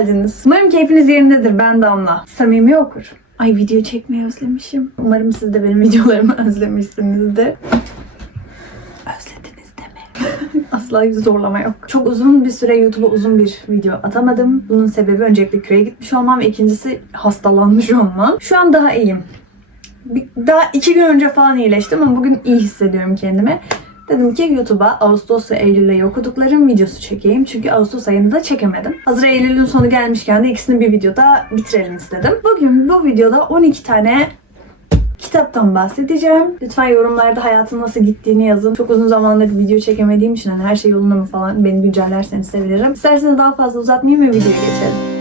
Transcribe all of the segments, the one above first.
geldiniz. Umarım keyfiniz yerindedir. Ben Damla. Samimi okur. Ay video çekmeyi özlemişim. Umarım siz de benim videolarımı özlemişsinizdir. Özlediniz deme. Asla zorlama yok. Çok uzun bir süre YouTube'a uzun bir video atamadım. Bunun sebebi öncelikle köye gitmiş olmam ikincisi hastalanmış olmam. Şu an daha iyiyim. Bir- Daha iki gün önce falan iyileştim ama bugün iyi hissediyorum kendimi. Dedim ki YouTube'a Ağustos ve Eylül okuduklarım videosu çekeyim. Çünkü Ağustos ayında da çekemedim. Hazır Eylül'ün sonu gelmişken de ikisini bir videoda bitirelim istedim. Bugün bu videoda 12 tane kitaptan bahsedeceğim. Lütfen yorumlarda hayatın nasıl gittiğini yazın. Çok uzun zamandır video çekemediğim için hani her şey yolunda mı falan beni güncellerseniz sevinirim. İsterseniz daha fazla uzatmayayım ve videoya geçelim.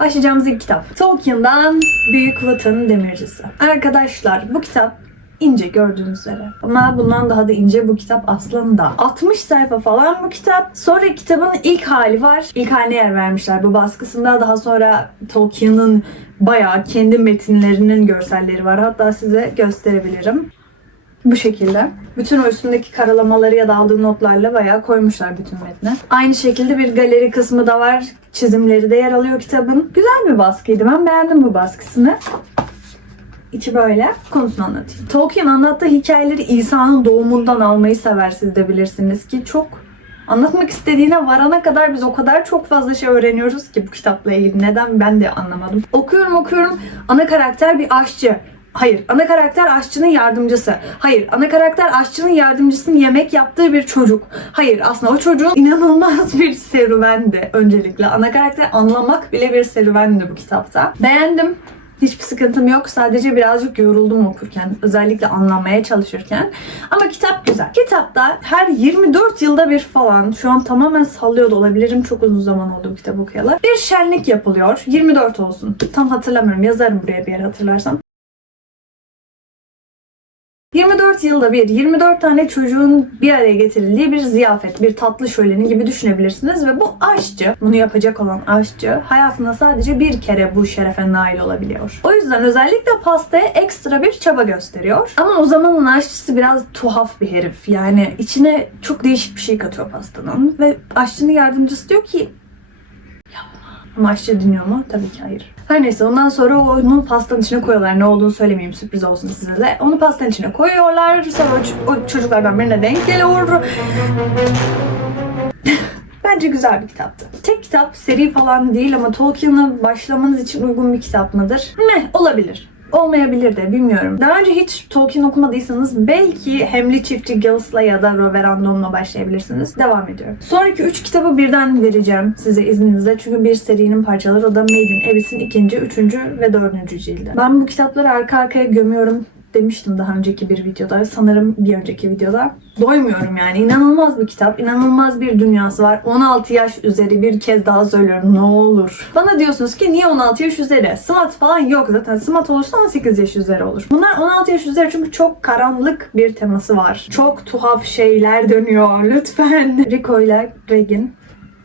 Başlayacağımız ilk kitap. Tolkien'dan Büyük Vatan Demircisi. Arkadaşlar bu kitap ince gördüğünüz üzere. Ama bundan daha da ince bu kitap aslında. 60 sayfa falan bu kitap. Sonra kitabın ilk hali var. İlk haline yer vermişler bu baskısında. Daha sonra Tolkien'in bayağı kendi metinlerinin görselleri var. Hatta size gösterebilirim. Bu şekilde. Bütün o üstündeki karalamaları ya da aldığı notlarla bayağı koymuşlar bütün metne. Aynı şekilde bir galeri kısmı da var. Çizimleri de yer alıyor kitabın. Güzel bir baskıydı. Ben beğendim bu baskısını. İçi böyle. Konusunu anlatayım. Tolkien anlattığı hikayeleri İsa'nın doğumundan almayı sever siz de bilirsiniz ki çok anlatmak istediğine varana kadar biz o kadar çok fazla şey öğreniyoruz ki bu kitapla ilgili. Neden ben de anlamadım. Okuyorum okuyorum. Ana karakter bir aşçı. Hayır, ana karakter aşçının yardımcısı. Hayır, ana karakter aşçının yardımcısının yemek yaptığı bir çocuk. Hayır, aslında o çocuğun inanılmaz bir serüvendi öncelikle. Ana karakter anlamak bile bir serüvendi bu kitapta. Beğendim. Hiçbir sıkıntım yok. Sadece birazcık yoruldum okurken. Özellikle anlamaya çalışırken. Ama kitap güzel. Kitapta her 24 yılda bir falan, şu an tamamen sallıyor da olabilirim. Çok uzun zaman oldu bu kitap okuyalı. Bir şenlik yapılıyor. 24 olsun. Tam hatırlamıyorum. Yazarım buraya bir yere hatırlarsam. 24 yılda bir, 24 tane çocuğun bir araya getirildiği bir ziyafet, bir tatlı şöleni gibi düşünebilirsiniz ve bu aşçı, bunu yapacak olan aşçı hayatında sadece bir kere bu şerefe nail olabiliyor. O yüzden özellikle pastaya ekstra bir çaba gösteriyor. Ama o zamanın aşçısı biraz tuhaf bir herif. Yani içine çok değişik bir şey katıyor pastanın ve aşçının yardımcısı diyor ki ama aşçı dinliyor mu? Tabii ki hayır. Her neyse ondan sonra onu pastanın içine koyuyorlar. Ne olduğunu söylemeyeyim sürpriz olsun size de. Onu pastanın içine koyuyorlar. Sonra o, çocuklardan birine denk geliyor. Bence güzel bir kitaptı. Tek kitap seri falan değil ama Tolkien'a başlamanız için uygun bir kitap mıdır? Meh olabilir. Olmayabilir de bilmiyorum. Daha önce hiç Tolkien okumadıysanız belki Hemli Çiftçi Gilles'la ya da Roverandon'la başlayabilirsiniz. Devam ediyorum. Sonraki üç kitabı birden vereceğim size izninizle. Çünkü bir serinin parçaları. O da Made in Abyss'in ikinci, üçüncü ve dördüncü cildi. Ben bu kitapları arka arkaya gömüyorum demiştim daha önceki bir videoda. Sanırım bir önceki videoda. Doymuyorum yani. İnanılmaz bir kitap. inanılmaz bir dünyası var. 16 yaş üzeri bir kez daha söylüyorum. Ne olur. Bana diyorsunuz ki niye 16 yaş üzeri? SMAT falan yok zaten. SMAT olursa 18 yaş üzeri olur. Bunlar 16 yaş üzeri çünkü çok karanlık bir teması var. Çok tuhaf şeyler dönüyor. Lütfen. Rico ile Regin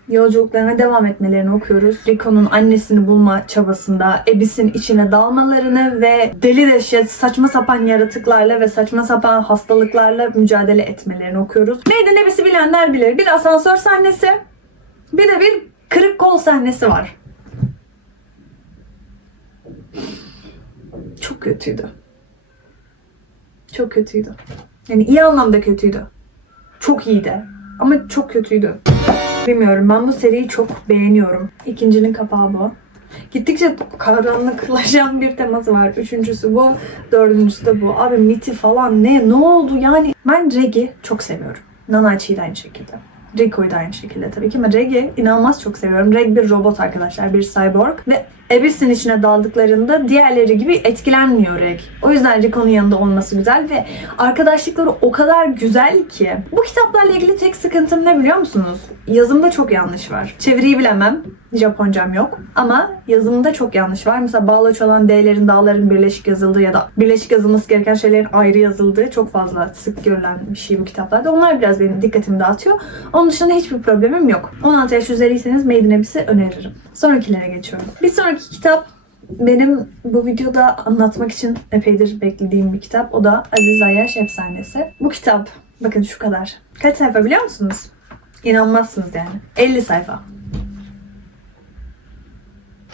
yolculuklarına devam etmelerini okuyoruz. Rico'nun annesini bulma çabasında Abyss'in içine dalmalarını ve deli deşet saçma sapan yaratıklarla ve saçma sapan hastalıklarla mücadele etmelerini okuyoruz. Maiden Abyss'i bilenler bilir. Bir asansör sahnesi, bir de bir kırık kol sahnesi var. Çok kötüydü. Çok kötüydü. Yani iyi anlamda kötüydü. Çok iyiydi. Ama çok kötüydü. Bilmiyorum. Ben bu seriyi çok beğeniyorum. İkincinin kapağı bu. Gittikçe karanlıklaşan bir teması var. Üçüncüsü bu. Dördüncüsü de bu. Abi miti falan ne? Ne oldu yani? Ben Reg'i çok seviyorum. Nanachi'yi de aynı şekilde. Rico'yu da aynı şekilde tabii ki ama Reg'i inanılmaz çok seviyorum. Reg bir robot arkadaşlar, bir cyborg ve Abyss'in içine daldıklarında diğerleri gibi etkilenmiyor Reg. O yüzden Rico'nun yanında olması güzel ve arkadaşlıkları o kadar güzel ki. Bu kitaplarla ilgili tek sıkıntım ne biliyor musunuz? Yazımda çok yanlış var. Çeviriyi bilemem. Japoncam yok. Ama yazımda çok yanlış var. Mesela bağlaç olan D'lerin, dağların birleşik yazıldığı ya da birleşik yazılması gereken şeylerin ayrı yazıldığı çok fazla sık görülen bir şey bu kitaplarda. Onlar biraz benim dikkatimi dağıtıyor. Onun dışında hiçbir problemim yok. 16 yaş üzeriyseniz Made in Abyss'i öneririm. Sonrakilere geçiyorum. Bir sonraki kitap benim bu videoda anlatmak için epeydir beklediğim bir kitap. O da Aziz Ayaş Efsanesi. Bu kitap bakın şu kadar. Kaç sayfa biliyor musunuz? İnanmazsınız yani. 50 sayfa.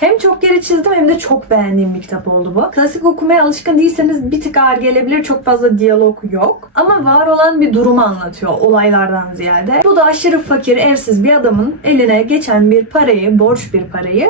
Hem çok geri çizdim hem de çok beğendiğim bir kitap oldu bu. Klasik okumaya alışkın değilseniz bir tık ağır gelebilir. Çok fazla diyalog yok. Ama var olan bir durumu anlatıyor olaylardan ziyade. Bu da aşırı fakir, evsiz bir adamın eline geçen bir parayı, borç bir parayı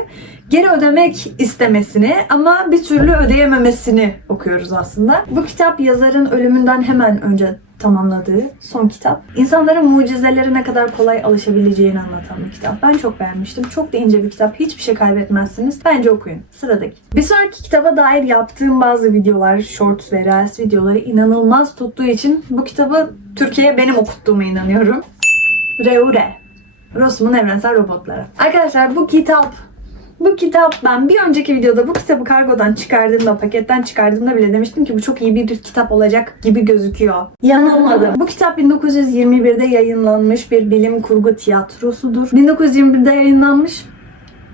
geri ödemek istemesini ama bir türlü ödeyememesini okuyoruz aslında. Bu kitap yazarın ölümünden hemen önce tamamladığı son kitap. İnsanların mucizelere ne kadar kolay alışabileceğini anlatan bir kitap. Ben çok beğenmiştim. Çok da ince bir kitap. Hiçbir şey kaybetmezsiniz. Bence okuyun. Sıradaki. Bir sonraki kitaba dair yaptığım bazı videolar, shorts ve reels videoları inanılmaz tuttuğu için bu kitabı Türkiye'ye benim okuttuğuma inanıyorum. Reure. Rossum'un Evrensel Robotları. Arkadaşlar bu kitap bu kitap ben bir önceki videoda bu kitabı kargodan çıkardığımda, paketten çıkardığımda bile demiştim ki bu çok iyi bir kitap olacak gibi gözüküyor. Yanılmadım. Bu kitap 1921'de yayınlanmış bir bilim kurgu tiyatrosudur. 1921'de yayınlanmış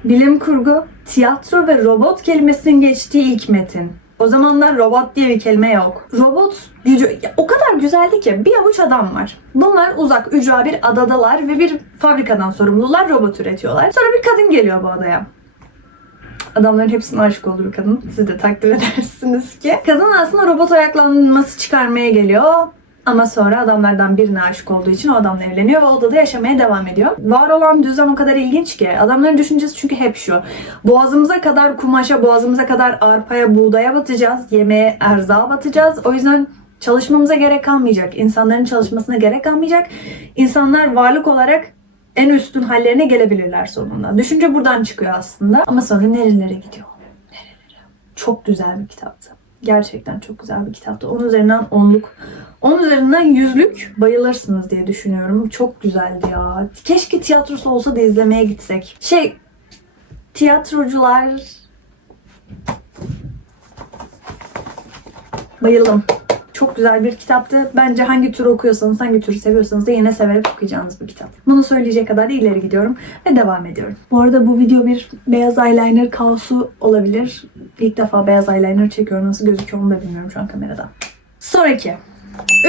bilim kurgu, tiyatro ve robot kelimesinin geçtiği ilk metin. O zamanlar robot diye bir kelime yok. Robot gücü ya o kadar güzeldi ki bir avuç adam var. Bunlar uzak, ücra bir adadalar ve bir fabrikadan sorumlular robot üretiyorlar. Sonra bir kadın geliyor bu adaya. Adamların hepsine aşık olur kadın. Siz de takdir edersiniz ki. Kadın aslında robot ayaklanması çıkarmaya geliyor. Ama sonra adamlardan birine aşık olduğu için o adamla evleniyor ve odada yaşamaya devam ediyor. Var olan düzen o kadar ilginç ki. Adamların düşüncesi çünkü hep şu. Boğazımıza kadar kumaşa, boğazımıza kadar arpaya, buğdaya batacağız. Yemeğe, erzağa batacağız. O yüzden çalışmamıza gerek kalmayacak. İnsanların çalışmasına gerek kalmayacak. İnsanlar varlık olarak en üstün hallerine gelebilirler sonunda. Düşünce buradan çıkıyor aslında. Ama sonra nerelere gidiyor? Nerelere? Çok güzel bir kitaptı. Gerçekten çok güzel bir kitaptı. 10 üzerinden 10'luk. 10 üzerinden yüzlük bayılırsınız diye düşünüyorum. Çok güzeldi ya. Keşke tiyatrosu olsa da izlemeye gitsek. Şey, tiyatrocular... Bayıldım. Çok güzel bir kitaptı. Bence hangi tür okuyorsanız, hangi türü seviyorsanız da yine severek okuyacağınız bir kitap. Bunu söyleyecek kadar da ileri gidiyorum ve devam ediyorum. Bu arada bu video bir beyaz eyeliner kaosu olabilir. İlk defa beyaz eyeliner çekiyorum. Nasıl gözüküyor onu da bilmiyorum şu an kamerada. Sonraki.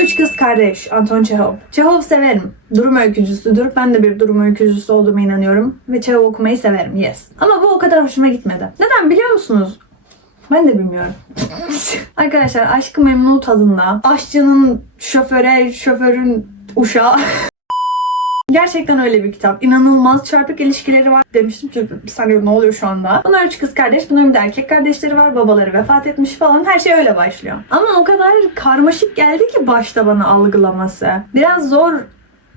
Üç kız kardeş Anton Çehov. Çehov severim. Durum öykücüsüdür. Ben de bir durum öykücüsü olduğuma inanıyorum. Ve Çehov okumayı severim. Yes. Ama bu o kadar hoşuma gitmedi. Neden biliyor musunuz? Ben de bilmiyorum. Arkadaşlar Aşkı Memnu tadında. Aşçının şoföre, şoförün uşağı. Gerçekten öyle bir kitap. İnanılmaz çarpık ilişkileri var. Demiştim ki bir saniye ne oluyor şu anda? Bunlar üç kız kardeş. Bunların bir de erkek kardeşleri var. Babaları vefat etmiş falan. Her şey öyle başlıyor. Ama o kadar karmaşık geldi ki başta bana algılaması. Biraz zor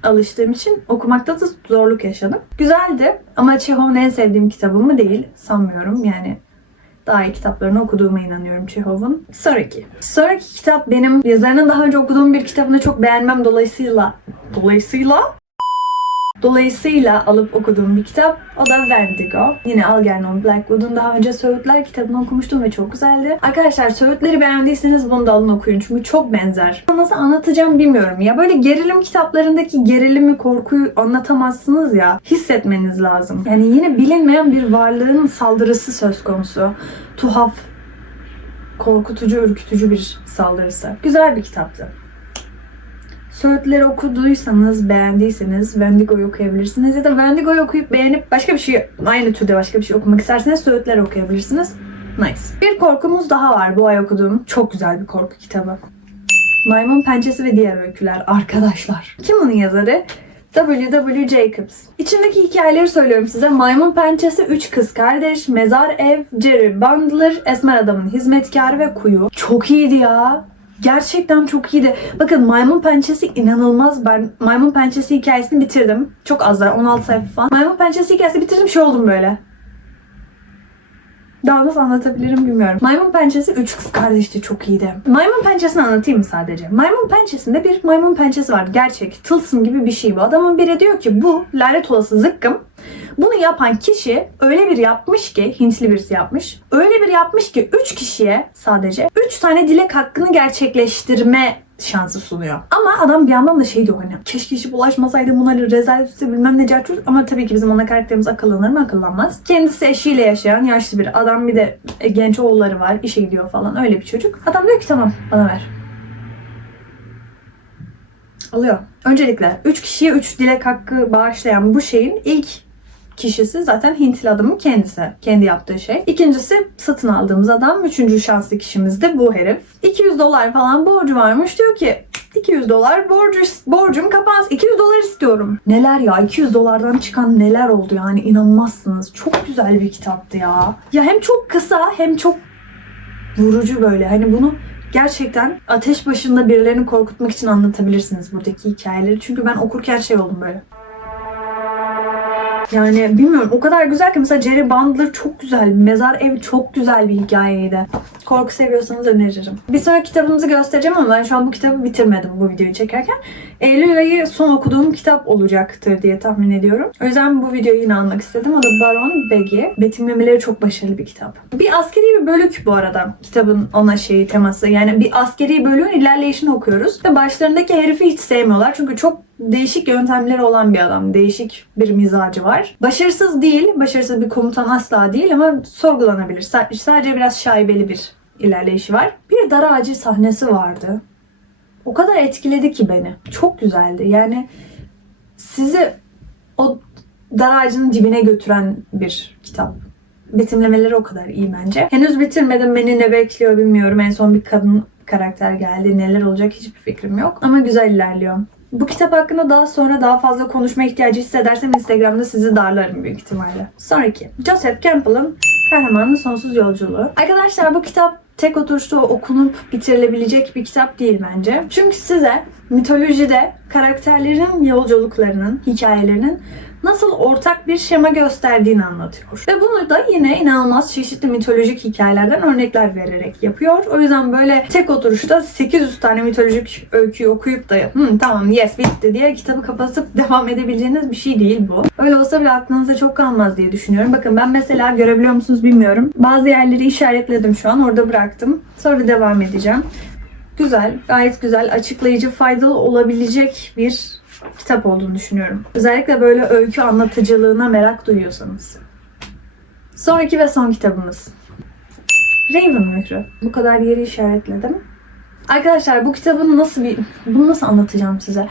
alıştığım için okumakta da zorluk yaşadım. Güzeldi ama Çehov'un en sevdiğim kitabı mı değil sanmıyorum. Yani iyi kitaplarını okuduğuma inanıyorum Çehov'un. Sonraki. Sonraki kitap benim yazarının daha önce okuduğum bir kitabını çok beğenmem dolayısıyla dolayısıyla Dolayısıyla alıp okuduğum bir kitap o da Vertigo. Yine Algernon Blackwood'un daha önce Söğütler kitabını okumuştum ve çok güzeldi. Arkadaşlar Söğütleri beğendiyseniz bunu da alın okuyun çünkü çok benzer. Nasıl anlatacağım bilmiyorum ya. Böyle gerilim kitaplarındaki gerilimi, korkuyu anlatamazsınız ya. Hissetmeniz lazım. Yani yine bilinmeyen bir varlığın saldırısı söz konusu. Tuhaf, korkutucu, ürkütücü bir saldırısı. Güzel bir kitaptı. Söğütleri okuduysanız, beğendiyseniz Wendigo'yu okuyabilirsiniz. Ya da Wendigo'yu okuyup beğenip başka bir şey, aynı türde başka bir şey okumak isterseniz Söğütleri okuyabilirsiniz. Nice. Bir korkumuz daha var bu ay okuduğum. Çok güzel bir korku kitabı. Maymun Pençesi ve Diğer Öyküler arkadaşlar. Kim bunun yazarı? W.W. Jacobs. İçindeki hikayeleri söylüyorum size. Maymun Pençesi, Üç Kız Kardeş, Mezar Ev, Jerry Bundler, Esmer Adamın Hizmetkarı ve Kuyu. Çok iyiydi ya. Gerçekten çok iyiydi. Bakın Maymun Pençesi inanılmaz. Ben Maymun Pençesi hikayesini bitirdim. Çok az daha 16 sayfa falan. Maymun Pençesi hikayesini bitirdim şey oldum böyle. Daha nasıl anlatabilirim bilmiyorum. Maymun Pençesi üç kız kardeşti çok iyiydi. Maymun Pençesini anlatayım mı sadece? Maymun Pençesi'nde bir maymun pençesi var. Gerçek. Tılsım gibi bir şey bu. Adamın biri diyor ki bu lanet olası zıkkım. Bunu yapan kişi öyle bir yapmış ki, Hintli birisi yapmış. Öyle bir yapmış ki 3 kişiye sadece 3 tane dilek hakkını gerçekleştirme şansı sunuyor. Ama adam bir yandan da şey diyor hani keşke hiç bulaşmasaydım buna rezalet üstü bilmem ne cartçur. Ama tabii ki bizim ana karakterimiz akıllanır mı akıllanmaz. Kendisi eşiyle yaşayan yaşlı bir adam bir de e, genç oğulları var işe gidiyor falan öyle bir çocuk. Adam diyor ki tamam bana ver. Alıyor. Öncelikle 3 kişiye 3 dilek hakkı bağışlayan bu şeyin ilk kişisi zaten Hintli adamın kendisi. Kendi yaptığı şey. İkincisi satın aldığımız adam. Üçüncü şanslı kişimiz de bu herif. 200 dolar falan borcu varmış. Diyor ki 200 dolar borcu, borcum kapansın. 200 dolar istiyorum. Neler ya 200 dolardan çıkan neler oldu yani inanmazsınız. Çok güzel bir kitaptı ya. Ya hem çok kısa hem çok vurucu böyle. Hani bunu gerçekten ateş başında birilerini korkutmak için anlatabilirsiniz buradaki hikayeleri. Çünkü ben okurken şey oldum böyle. Yani bilmiyorum o kadar güzel ki mesela Jerry Bandler çok güzel. Mezar evi çok güzel bir hikayeydi. Korku seviyorsanız öneririm. Bir sonraki kitabımızı göstereceğim ama ben şu an bu kitabı bitirmedim bu videoyu çekerken. Eylül ayı son okuduğum kitap olacaktır diye tahmin ediyorum. O yüzden bu videoyu yine almak istedim. O da Baron Beggy. Betimlemeleri çok başarılı bir kitap. Bir askeri bir bölük bu arada. Kitabın ona şeyi teması. Yani bir askeri bölüğün ilerleyişini okuyoruz. Ve başlarındaki herifi hiç sevmiyorlar. Çünkü çok değişik yöntemleri olan bir adam. Değişik bir mizacı var. Başarısız değil. Başarısız bir komutan asla değil ama sorgulanabilir. Sa- Sadece biraz şaibeli bir ilerleyişi var. Bir dar ağacı sahnesi vardı. O kadar etkiledi ki beni. Çok güzeldi. Yani sizi o dar ağacının dibine götüren bir kitap. Betimlemeleri o kadar iyi bence. Henüz bitirmedim. Beni ne bekliyor bilmiyorum. En son bir kadın karakter geldi. Neler olacak hiçbir fikrim yok. Ama güzel ilerliyor. Bu kitap hakkında daha sonra daha fazla konuşma ihtiyacı hissedersem Instagram'da sizi darlarım büyük ihtimalle. Sonraki. Joseph Campbell'ın Kahramanın Sonsuz Yolculuğu. Arkadaşlar bu kitap tek oturuşta okunup bitirilebilecek bir kitap değil bence. Çünkü size mitolojide karakterlerin yolculuklarının, hikayelerinin nasıl ortak bir şema gösterdiğini anlatıyor. Ve bunu da yine inanılmaz çeşitli mitolojik hikayelerden örnekler vererek yapıyor. O yüzden böyle tek oturuşta 800 tane mitolojik öyküyü okuyup da Hı, tamam yes bitti diye kitabı kapatıp devam edebileceğiniz bir şey değil bu. Öyle olsa bile aklınızda çok kalmaz diye düşünüyorum. Bakın ben mesela görebiliyor musunuz bilmiyorum. Bazı yerleri işaretledim şu an. Orada bıraktım. Sonra devam edeceğim. Güzel, gayet güzel, açıklayıcı, faydalı olabilecek bir kitap olduğunu düşünüyorum. Özellikle böyle öykü anlatıcılığına merak duyuyorsanız. Sonraki ve son kitabımız. Raven Mührü. Bu kadar yeri işaretledim. Arkadaşlar bu kitabın nasıl bir... Bunu nasıl anlatacağım size?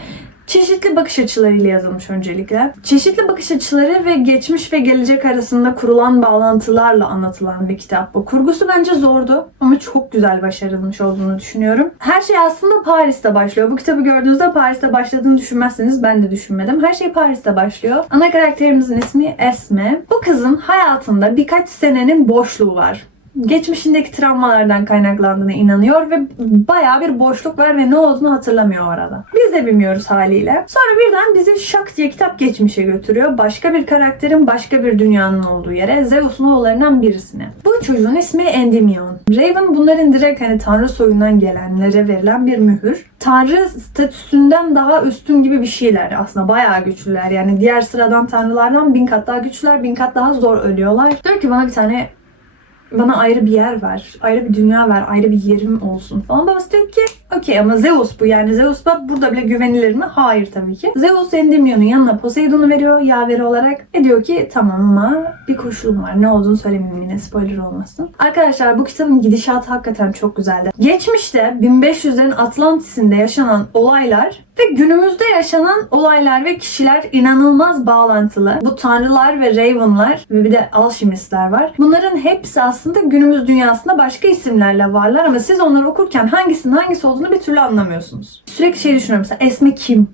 Çeşitli bakış açılarıyla yazılmış öncelikle. Çeşitli bakış açıları ve geçmiş ve gelecek arasında kurulan bağlantılarla anlatılan bir kitap bu. Kurgusu bence zordu ama çok güzel başarılmış olduğunu düşünüyorum. Her şey aslında Paris'te başlıyor. Bu kitabı gördüğünüzde Paris'te başladığını düşünmezseniz ben de düşünmedim. Her şey Paris'te başlıyor. Ana karakterimizin ismi Esme. Bu kızın hayatında birkaç senenin boşluğu var geçmişindeki travmalardan kaynaklandığına inanıyor ve bayağı bir boşluk var ve ne olduğunu hatırlamıyor orada. Biz de bilmiyoruz haliyle. Sonra birden bizi şak diye kitap geçmişe götürüyor. Başka bir karakterin başka bir dünyanın olduğu yere Zeus'un oğullarından birisine. Bu çocuğun ismi Endymion. Raven bunların direkt hani tanrı soyundan gelenlere verilen bir mühür. Tanrı statüsünden daha üstün gibi bir şeyler aslında bayağı güçlüler. Yani diğer sıradan tanrılardan bin kat daha güçlüler, bin kat daha zor ölüyorlar. Diyor ki bana bir tane bana ayrı bir yer ver, ayrı bir dünya ver, ayrı bir yerim olsun falan. Babası diyor ki okey ama Zeus bu yani Zeus bak burada bile güvenilir mi? Hayır tabii ki. Zeus Endymion'un yanına Poseidon'u veriyor yaveri olarak ve diyor ki tamam ama bir koşulum var. Ne olduğunu söylemeyeyim yine spoiler olmasın. Arkadaşlar bu kitabın gidişatı hakikaten çok güzeldi. Geçmişte 1500'lerin Atlantis'inde yaşanan olaylar ve günümüzde yaşanan olaylar ve kişiler inanılmaz bağlantılı. Bu tanrılar ve Raven'lar ve bir de alşimistler var. Bunların hepsi aslında günümüz dünyasında başka isimlerle varlar ama siz onları okurken hangisinin hangisi olduğunu bir türlü anlamıyorsunuz. Sürekli şey düşünüyorum mesela Esme kim?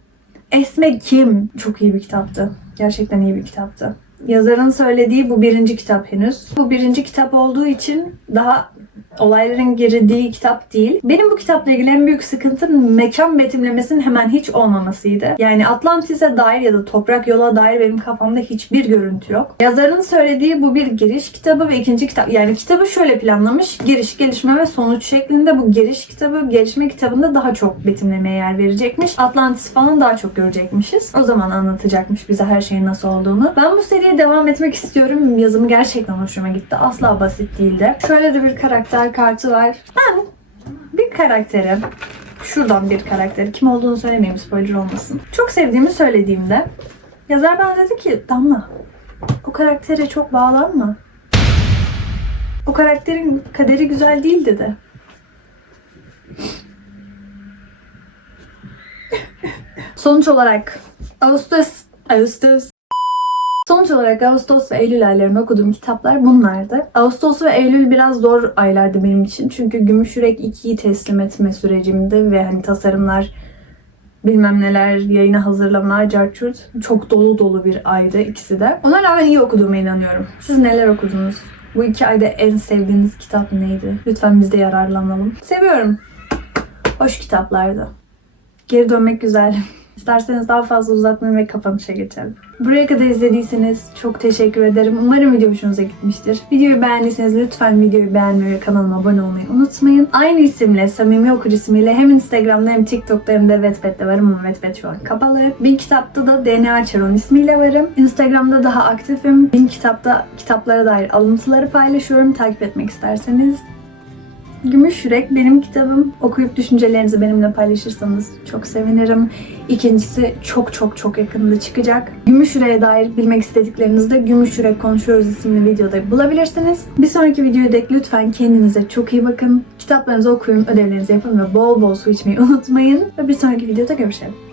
Esme kim? Çok iyi bir kitaptı. Gerçekten iyi bir kitaptı. Yazarın söylediği bu birinci kitap henüz. Bu birinci kitap olduğu için daha olayların girdiği kitap değil. Benim bu kitapla ilgili en büyük sıkıntım mekan betimlemesinin hemen hiç olmamasıydı. Yani Atlantis'e dair ya da toprak yola dair benim kafamda hiçbir görüntü yok. Yazarın söylediği bu bir giriş kitabı ve ikinci kitap. Yani kitabı şöyle planlamış. Giriş, gelişme ve sonuç şeklinde bu giriş kitabı, gelişme kitabında daha çok betimlemeye yer verecekmiş. Atlantis falan daha çok görecekmişiz. O zaman anlatacakmış bize her şeyin nasıl olduğunu. Ben bu seriye devam etmek istiyorum. Yazımı gerçekten hoşuma gitti. Asla basit değildi. Şöyle de bir karakter kartı var. Ben bir karakteri şuradan bir karakteri kim olduğunu söylemeyeyim spoiler olmasın. Çok sevdiğimi söylediğimde yazar bana dedi ki Damla o karaktere çok bağlanma. O karakterin kaderi güzel değil dedi. Sonuç olarak Ağustos, Ağustos. Sonuç olarak Ağustos ve Eylül aylarında okuduğum kitaplar bunlardı. Ağustos ve Eylül biraz zor aylardı benim için. Çünkü Gümüşyürek 2'yi teslim etme sürecimdi ve hani tasarımlar bilmem neler yayına hazırlama, carçurt çok dolu dolu bir aydı ikisi de. Ona rağmen iyi okuduğuma inanıyorum. Siz neler okudunuz? Bu iki ayda en sevdiğiniz kitap neydi? Lütfen biz de yararlanalım. Seviyorum. Hoş kitaplardı. Geri dönmek güzel. İsterseniz daha fazla uzatmayın ve kapanışa geçelim. Buraya kadar izlediyseniz çok teşekkür ederim. Umarım video hoşunuza gitmiştir. Videoyu beğendiyseniz lütfen videoyu beğenmeyi ve kanalıma abone olmayı unutmayın. Aynı isimle, Samimi Okur ismiyle hem Instagram'da hem TikTok'ta hem de Wattpad'de varım ama Wattpad şu an kapalı. Bin Kitap'ta da DNA Çaron ismiyle varım. Instagram'da daha aktifim. Bin Kitap'ta kitaplara dair alıntıları paylaşıyorum. Takip etmek isterseniz Gümüş Yürek benim kitabım. Okuyup düşüncelerinizi benimle paylaşırsanız çok sevinirim. İkincisi çok çok çok yakında çıkacak. Gümüş Yürek'e dair bilmek istediklerinizi de Gümüş Yürek Konuşuyoruz isimli videoda bulabilirsiniz. Bir sonraki videoya dek lütfen kendinize çok iyi bakın. Kitaplarınızı okuyun, ödevlerinizi yapın ve bol bol su içmeyi unutmayın. Ve bir sonraki videoda görüşelim.